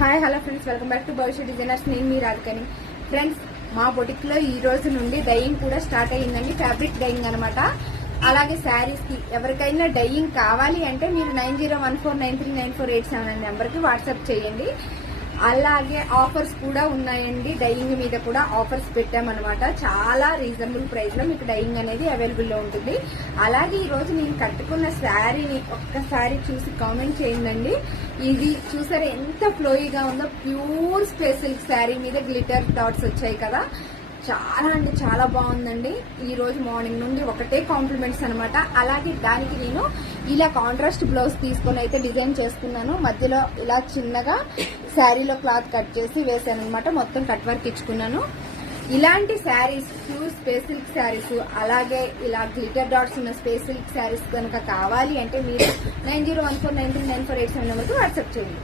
Hi hello friends, welcome back to భవిష్య designers. నేను మీ రాధికని. Friends, మా బొటిక్ లో ఈ రోజు నుండి డైయింగ్ కూడా స్టార్ట్ అయ్యిందండి. ఫ్యాబ్రిక్ డైయింగ్ అనమాట. అలాగే శారీస్ కి ఎవరికైనా డైయింగ్ కావాలి అంటే మీరు 9014939487 అనే నెంబర్ కి వాట్సాప్ చేయండి. అలాగే ఆఫర్స్ కూడా ఉన్నాయండి. డైయింగ్ మీద కూడా ఆఫర్స్ పెట్టామన్నమాట. చాలా రీజనబుల్ ప్రైస్ లో మీకు డైయింగ్ అనేది అవైలబుల్ లో ఉంటుంది. అలాగే ఈ రోజు నేను కట్టుకున్న శారీని ఒక్కసారి చూసి కామెంట్ చేయండి. ఇది చూసారా ఎంత ఫ్లోయిగా ఉందో. ప్యూర్ స్పేస్ సిల్క్ శారీ మీద గ్లిటర్ డాట్స్ వచ్చాయి కదా. చాలా అంటే చాలా బాగుందండి. ఈ రోజు మార్నింగ్ నుండి ఒకటే కాంప్లిమెంట్స్ అనమాట. అలాగే దానికి నేను ఇలా కాంట్రాస్ట్ బ్లౌజ్ తీసుకొని అయితే డిజైన్ చేసుకున్నాను. మధ్యలో ఇలా చిన్నగా శారీలో క్లాత్ కట్ చేసి వేసాను అనమాట. మొత్తం కట్ వర్క్ ఇచ్చుకున్నాను. ఇలాంటి saris, pure space silk saris, అలాగే ఇలా గ్లిటర్ డాట్స్ ఉన్న స్పేస్ సిల్క్ శారీస్ కనుక కావాలి అంటే మీరు 9014939487 నెంబర్కి వాట్సాప్ చేయండి.